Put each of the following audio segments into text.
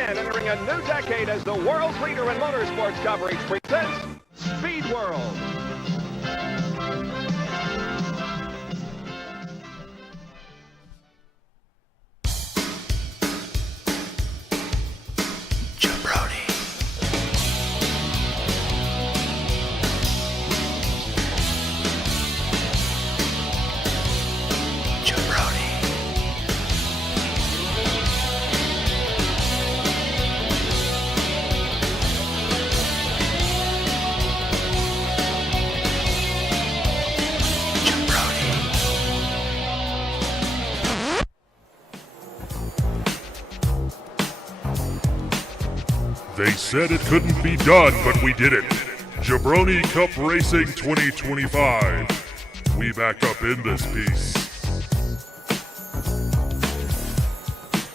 Entering a new decade as the world's leader in motorsports coverage presents Speed World. Jabroni. Jabroni. They said it couldn't be done, but we did it. Jabroni Cup Racing 2025. We back up in this piece.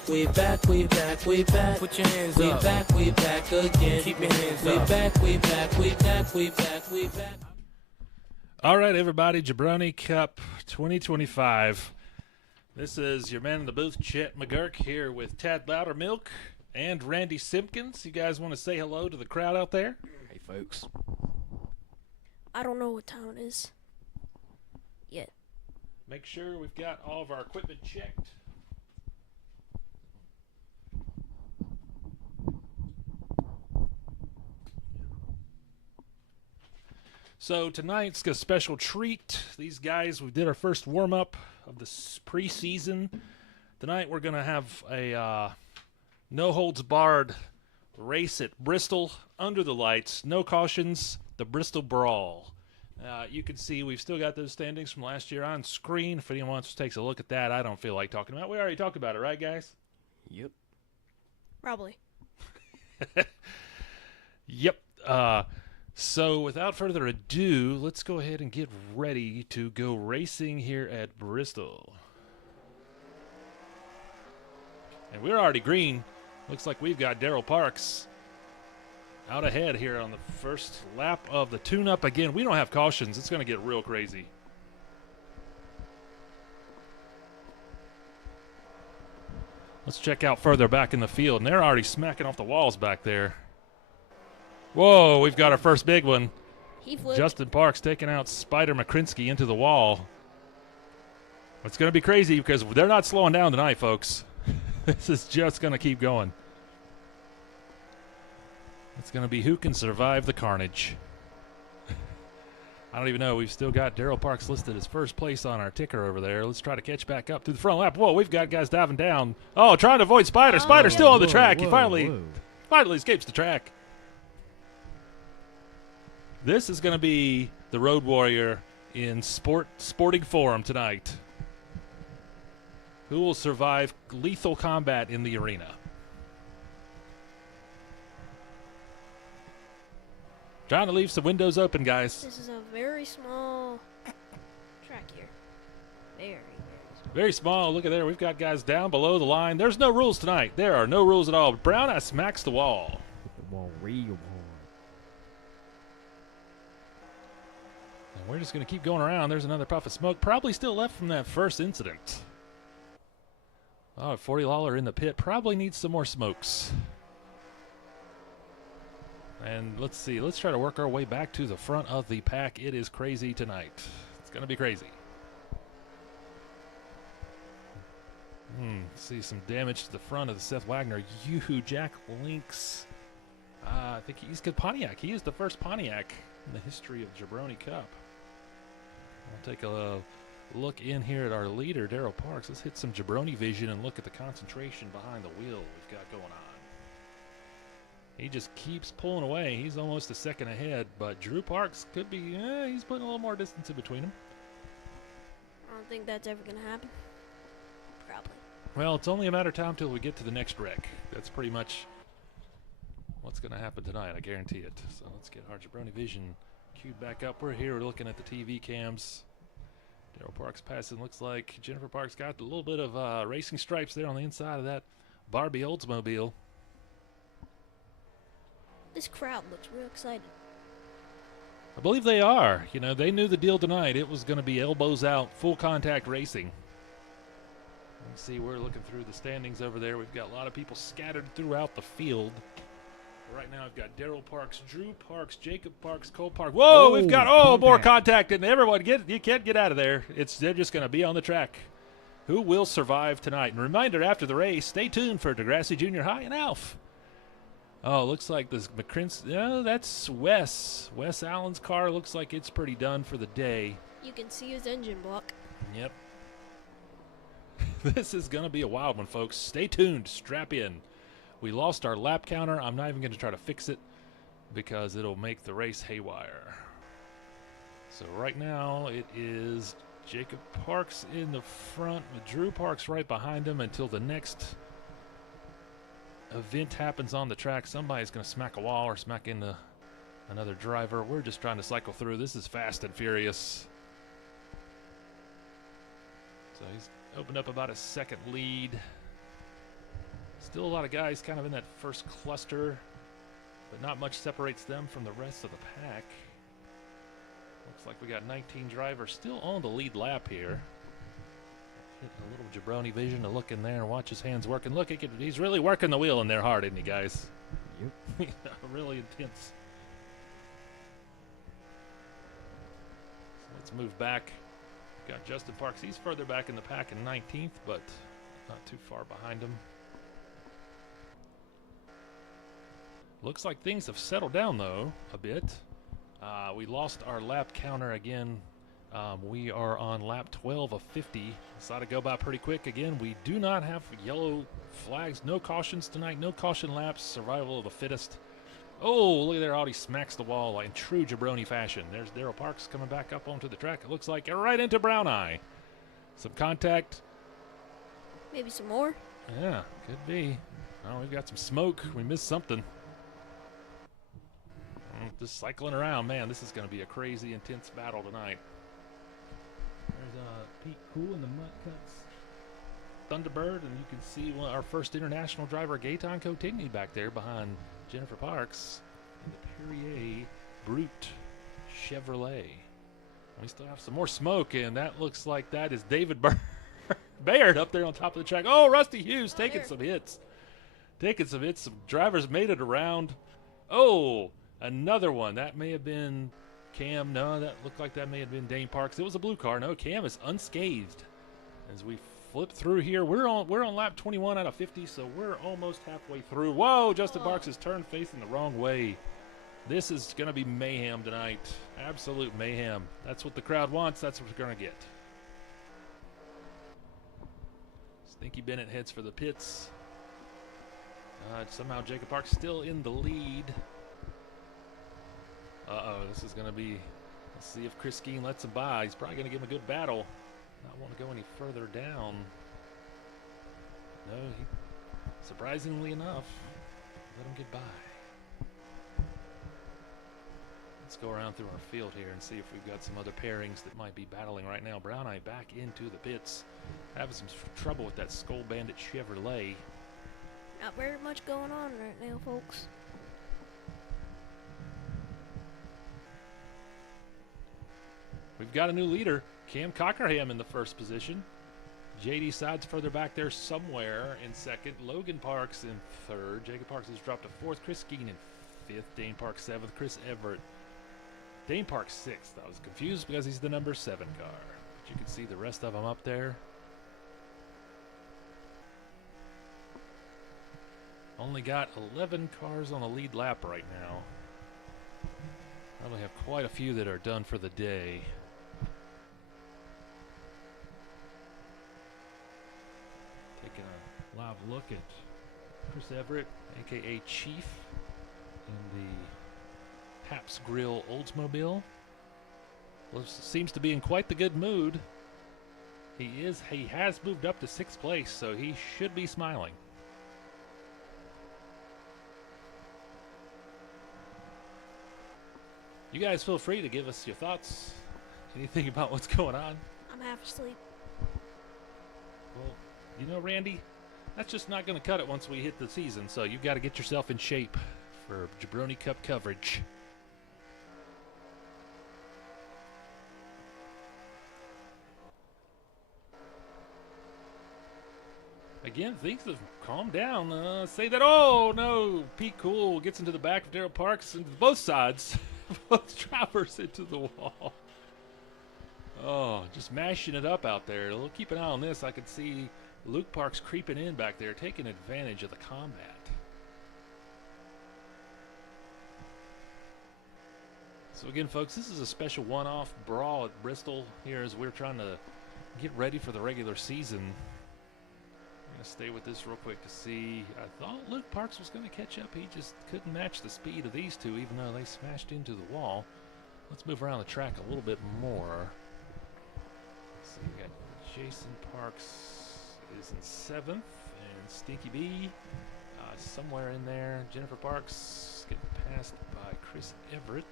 We back, we back, we back. Put your hands up. We back again. Keep your hands up. We back, we back, we back, we back, we back. All right, everybody, Jabroni Cup 2025. This is your man in the booth, Chet McGurk, here with Tad Loudermilk and Randy Simpkins. You guys want to say hello to the crowd out there? Hey, folks. I don't know what time it is yet. Make sure we've got all of our equipment checked. So tonight's a special treat. These guys, we did our first warm-up of the preseason. Tonight we're going to have a no-holds-barred race at Bristol, under the lights, no cautions, the Bristol Brawl. You can see we've still got those standings from last year on screen. If anyone wants to take a look at that, I don't feel like talking about it. We already talked about it, right, guys? Yep. Probably. Yep. So without further ado, let's go ahead and get ready to go racing here at Bristol. And we're already green. Looks like we've got Daryl Parks out ahead here on the first lap of the tune-up. Again, we don't have cautions. It's going to get real crazy. Let's check out further back in the field, and they're already smacking off the walls back there. Whoa, we've got our first big one. He flipped. Justin Parks taking out Spider McCrinsky into the wall. It's going to be crazy because they're not slowing down tonight, folks. This is just going to keep going. It's going to be who can survive the carnage. I don't even know. We've still got Daryl Parks listed as first place on our ticker over there. Let's try to catch back up to the front lap. Whoa, we've got guys diving down. Oh, trying to avoid Spider. Spider's still on the track. He finally escapes the track. This is going to be the Road Warrior in sporting form tonight. Who will survive lethal combat in the arena? Trying to leave some windows open, guys. This is a very small track here. Very, very small. Very small. Look at there. We've got guys down below the line. There's no rules tonight. There are no rules at all. Brown Eye smacks the wall. The wall real hard. And we're just going to keep going around. There's another puff of smoke. Probably still left from that first incident. Oh, 40 Lawler in the pit. Probably needs some more smokes. And let's see. Let's try to work our way back to the front of the pack. It is crazy tonight. It's going to be crazy. See some damage to the front of the Seth Wagner. Jack Links. I think he's good Pontiac. He is the first Pontiac in the history of Jabroni Cup. We'll take a look in here at our leader, Daryl Parks. Let's hit some Jabroni vision and look at the concentration behind the wheel we've got going on. He just keeps pulling away. He's almost a second ahead, but Drew Parks could be, he's putting a little more distance in between him. I don't think that's ever going to happen. Probably. Well, it's only a matter of time till we get to the next wreck. That's pretty much what's going to happen tonight. I guarantee it. So let's get our Jabroni vision queued back up. We're here. We're looking at the TV cams. Daryl Parks passing. Looks like Jennifer Parks got a little bit of racing stripes there on the inside of that Barbie Oldsmobile. This crowd looks real excited. I believe they are. You know, they knew the deal tonight. It was going to be elbows out, full contact racing. You see, we're looking through the standings over there. We've got a lot of people scattered throughout the field. Right now, I've got Daryl Parks, Drew Parks, Jacob Parks, Cole Parks. Whoa, we've got more contact, and everyone you can't get out of there. They're just going to be on the track. Who will survive tonight? And reminder, after the race, stay tuned for Degrassi Junior High and Alf. Oh, looks like this McCrin's. No, that's Wes. Wes Allen's car looks like it's pretty done for the day. You can see his engine block. Yep. This is going to be a wild one, folks. Stay tuned. Strap in. We lost our lap counter. I'm not even going to try to fix it because it'll make the race haywire. So right now it is Jacob Parks in the front with Drew Parks right behind him until the next event happens on the track. Somebody's going to smack a wall or smack into another driver. We're just trying to cycle through. This is fast and furious. So he's opened up about a second lead. Still a lot of guys kind of in that first cluster, but not much separates them from the rest of the pack. Looks like we got 19 drivers still on the lead lap here. Hitting a little Jabroni vision to look in there and watch his hands working. Look, he's really working the wheel in there hard, isn't he, guys? Yep. Really intense. So let's move back. Got Justin Parks. He's further back in the pack in 19th, but not too far behind him. Looks like things have settled down, though, a bit. We lost our lap counter again. We are on lap 12 of 50. Decided to go by pretty quick. Again, we do not have yellow flags. No cautions tonight. No caution laps. Survival of the fittest. Oh, look at there. Audi smacks the wall in true Jabroni fashion. There's Daryl Parks coming back up onto the track. It looks like right into Brown Eye. Some contact. Maybe some more. Yeah, could be. Oh, we've got some smoke. We missed something. Just cycling around. Man, this is going to be a crazy, intense battle tonight. There's Pete Cool in the Mutt Cuts Thunderbird, and you can see our first international driver, Gaetan Cotigny, back there behind Jennifer Parks in the Perrier Brute Chevrolet. We still have some more smoke, and that looks like that is David Baird up there on top of the track. Oh, Rusty Hughes taking some hits. Taking some hits. Some drivers made it around. Oh, another one. That may have been Cam. No, that looked like that may have been Dane Parks. It was a blue car. No, Cam is unscathed. As we flip through here, we're on lap 21 out of 50, so we're almost halfway through. Whoa, Justin Parks has turned facing the wrong way. This is going to be mayhem tonight. Absolute mayhem. That's what the crowd wants. That's what we're going to get. Stinky Bennett heads for the pits. Somehow Jacob Parks still in the lead. Uh-oh, this is going to be, let's see if Chris Skeen lets him by. He's probably going to give him a good battle. Not want to go any further down. No, surprisingly enough, let him get by. Let's go around through our field here and see if we've got some other pairings that might be battling right now. Brown Eye back into the pits. Having some trouble with that Skull Bandit Chevrolet. Not very much going on right now, folks. We've got a new leader, Cam Cockerham in the first position. JD Sides further back there somewhere in second. Logan Parks in third. Jacob Parks has dropped to fourth. Chris Skeen in fifth. Dane Parks seventh. Chris Everett. Dane Parks sixth. I was confused because he's the number 7 car. But you can see the rest of them up there. Only got 11 cars on a lead lap right now. Probably have quite a few that are done for the day. live look at Chris Everett, a.k.a. Chief, in the Paps Grill Oldsmobile. Well, seems to be in quite the good mood. He has moved up to 6th place, so he should be smiling. You guys feel free to give us your thoughts, anything about what's going on. I'm half asleep. Well, you know, Randy, that's just not going to cut it once we hit the season, so you've got to get yourself in shape for Jabroni Cup coverage. Again, things have calmed down. Say that, oh no, Pete Cool gets into the back of Daryl Parks into both sides. Both drivers into the wall. Oh, just mashing it up out there. We'll keep an eye on this. I can see Luke Parks creeping in back there, taking advantage of the combat. So again, folks, this is a special one-off brawl at Bristol here as we're trying to get ready for the regular season. I'm going to stay with this real quick to see. I thought Luke Parks was going to catch up. He just couldn't match the speed of these two, even though they smashed into the wall. Let's move around the track a little bit more. So we got Jason Parks is in 7th, and Stinky B somewhere in there. Jennifer Parks getting passed by Chris Everett.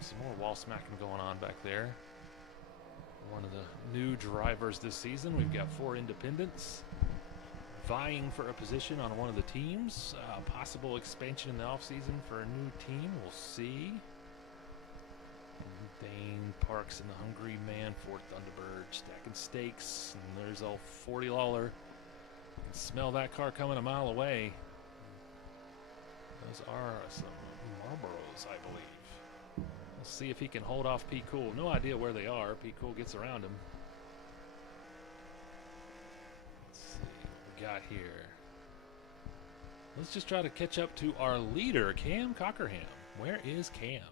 Some more wall smacking going on back there. One of the new drivers this season. We've got 4 independents vying for a position on one of the teams. Possible expansion in the offseason for a new team. We'll see. Dane Parks and the Hungry Man for Thunderbird stacking stakes. And there's old 40 Lawler. You can smell that car coming a mile away. Those are some Marlboros, I believe. We'll see if he can hold off Pete Cool. No idea where they are. Pete Cool gets around him. Let's see what we got here. Let's just try to catch up to our leader, Cam Cockerham. Where is Cam?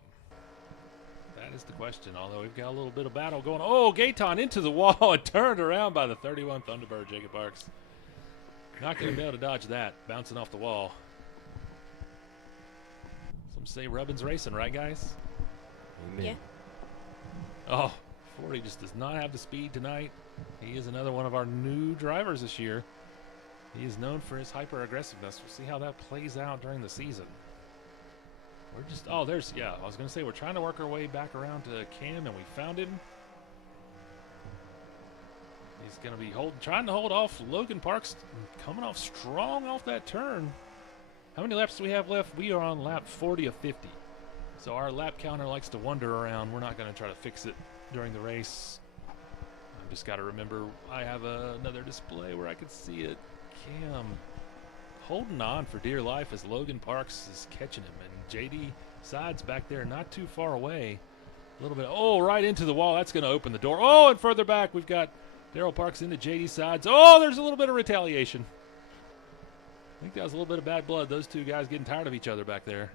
That is the question, although we've got a little bit of battle going. Oh, Gaeton into the wall and turned around by the 31 Thunderbird, Jacob Parks. Not going to be able to dodge that, bouncing off the wall. Some say Rubbin's racing, right, guys? Amen. Yeah. Oh, 40 just does not have the speed tonight. He is another one of our new drivers this year. He is known for his hyper-aggressiveness. We'll see how that plays out during the season. We're just, oh, there's, yeah, I was going to say we're trying to work our way back around to Cam, and we found him. He's going to be trying to hold off Logan Parks, coming off strong off that turn. How many laps do we have left? We are on lap 40 of 50. So our lap counter likes to wander around. We're not going to try to fix it during the race. I've just got to remember I have another display where I can see it. Cam holding on for dear life as Logan Parks is catching him. And JD Sides back there not too far away. A little bit. Oh, right into the wall. That's going to open the door. Oh, and further back we've got Daryl Parks into JD Sides. Oh, there's a little bit of retaliation. I think that was a little bit of bad blood. Those two guys getting tired of each other back there.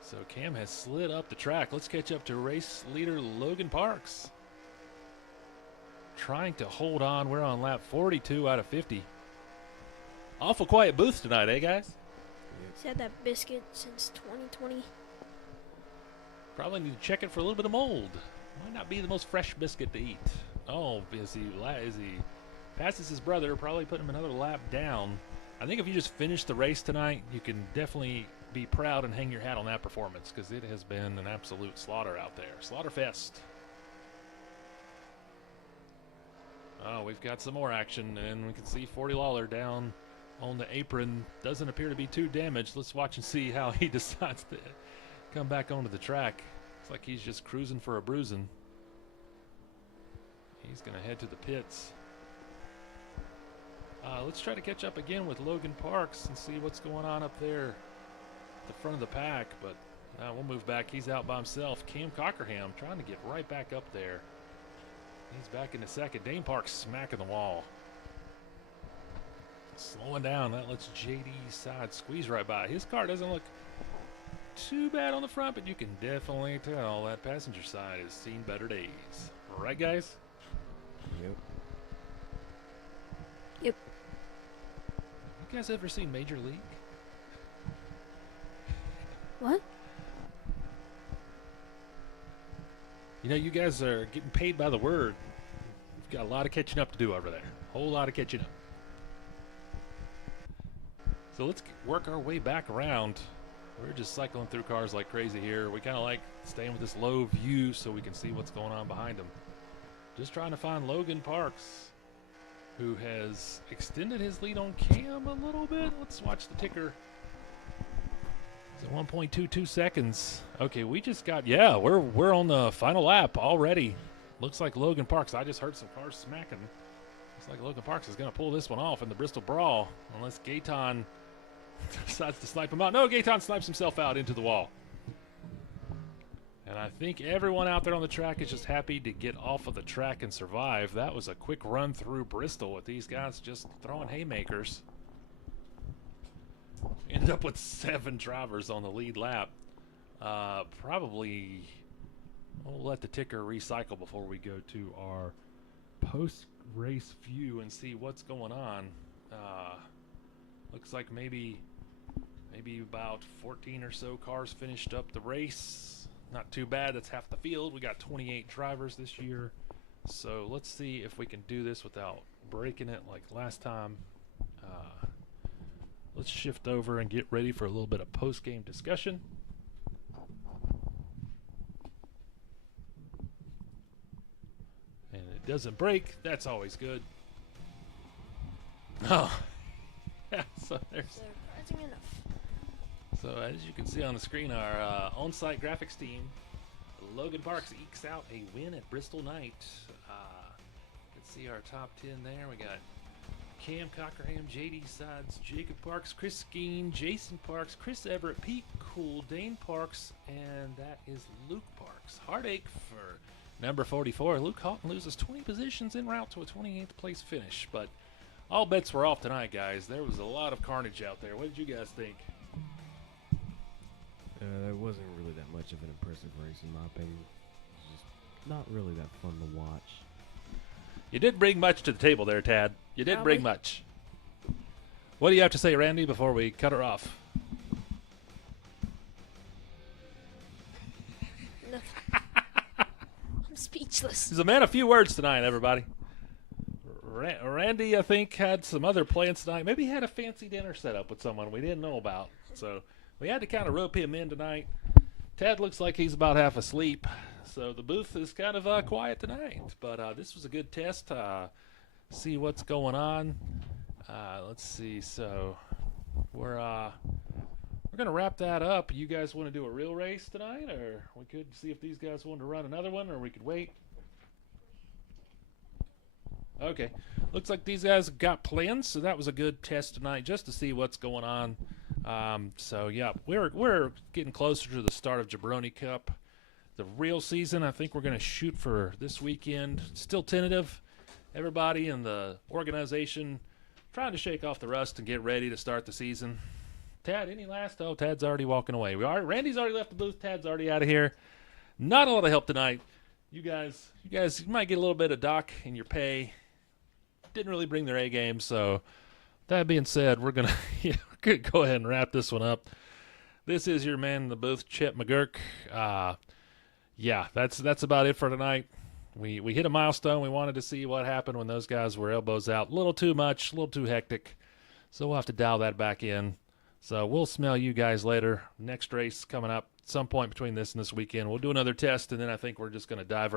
So Cam has slid up the track. Let's catch up to race leader Logan Parks. Trying to hold on. We're on lap 42 out of 50. Awful quiet booth tonight, eh, guys? He's had that biscuit since 2020. Probably need to check it for a little bit of mold. Might not be the most fresh biscuit to eat. Oh, as he passes his brother, probably putting him another lap down. I think if you just finish the race tonight, you can definitely be proud and hang your hat on that performance because it has been an absolute slaughter out there. Slaughterfest. Oh, we've got some more action, and we can see 40 Lawler down on the apron. Doesn't appear to be too damaged. Let's watch and see how he decides to come back onto the track. Looks like he's just cruising for a bruising. He's going to head to the pits. Let's try to catch up again with Logan Parks and see what's going on up there at the front of the pack. But we'll move back. He's out by himself. Cam Cockerham trying to get right back up there. He's back in the second. Dane Parks smacking the wall. Slowing down. That lets JD Side squeeze right by. His car doesn't look too bad on the front, but you can definitely tell that passenger side has seen better days. Right, guys? Yep. Yep. You guys ever seen Major League? What? You know, you guys are getting paid by the word. You've got a lot of catching up to do over there. Whole lot of catching up. So let's work our way back around. We're just cycling through cars like crazy here. We kind of like staying with this low view so we can see what's going on behind them. Just trying to find Logan Parks, who has extended his lead on Cam a little bit. Let's watch the ticker. It's at 1.22 seconds. Okay, we just got, yeah, we're on the final lap already. Looks like Logan Parks. I just heard some cars smacking. Looks like Logan Parks is going to pull this one off in the Bristol Brawl, unless Gaetan decides to snipe him out. No, Gaetan snipes himself out into the wall. And I think everyone out there on the track is just happy to get off of the track and survive. That was a quick run through Bristol with these guys just throwing haymakers. Ended up with 7 drivers on the lead lap. Probably we'll let the ticker recycle before we go to our post-race view and see what's going on. Looks like maybe about 14 or so cars finished up the race. Not too bad. That's half the field. We got 28 drivers this year. So let's see if we can do this without breaking it like last time. Let's shift over and get ready for a little bit of post-game discussion. And it doesn't break. That's always good. Oh. Yeah, so there's... Surprising enough. So as you can see on the screen, our on-site graphics team, Logan Parks ekes out a win at Bristol Night. You can see our top 10 there. We got Cam Cockerham, JD Sides, Jacob Parks, Chris Skeen, Jason Parks, Chris Everett, Pete Cool, Dane Parks, and that is Luke Parks. Heartache for number 44. Luke Houghton loses 20 positions en route to a 28th place finish. But all bets were off tonight, guys. There was a lot of carnage out there. What did you guys think? There wasn't really that much of an impressive race, in my opinion. It was just not really that fun to watch. You did bring much to the table there, Tad. You did bring Probably. much. What do you have to say, Randy, before we cut her off? Nothing. I'm speechless. He's a man of few words tonight, everybody. Randy, I think, had some other plans tonight. Maybe he had a fancy dinner set up with someone we didn't know about. So we had to kind of rope him in tonight. Tad looks like he's about half asleep. So the booth is kind of quiet tonight. But this was a good test. See what's going on. Let's see. So we're going to wrap that up. You guys want to do a real race tonight? Or we could see if these guys want to run another one, or we could wait. Okay. Looks like these guys got plans, so that was a good test tonight just to see what's going on. So, yeah, we're getting closer to the start of Jabroni Cup. The real season, I think we're going to shoot for this weekend. Still tentative. Everybody in the organization trying to shake off the rust and get ready to start the season. Tad, any last? Oh, Tad's already walking away. Randy's already left the booth. Tad's already out of here. Not a lot of help tonight. You guys you might get a little bit of dock in your pay. Didn't really bring their A game, so that being said, we're gonna go ahead and wrap this one up. This is your man in the booth, Chet McGurk. Yeah, that's about it for tonight. We hit a milestone. We wanted to see what happened when those guys were elbows out. A little too much, a little too hectic. So we'll have to dial that back in. So we'll smell you guys later. Next race coming up some point between this and this weekend. We'll do another test, and then I think we're just going to dive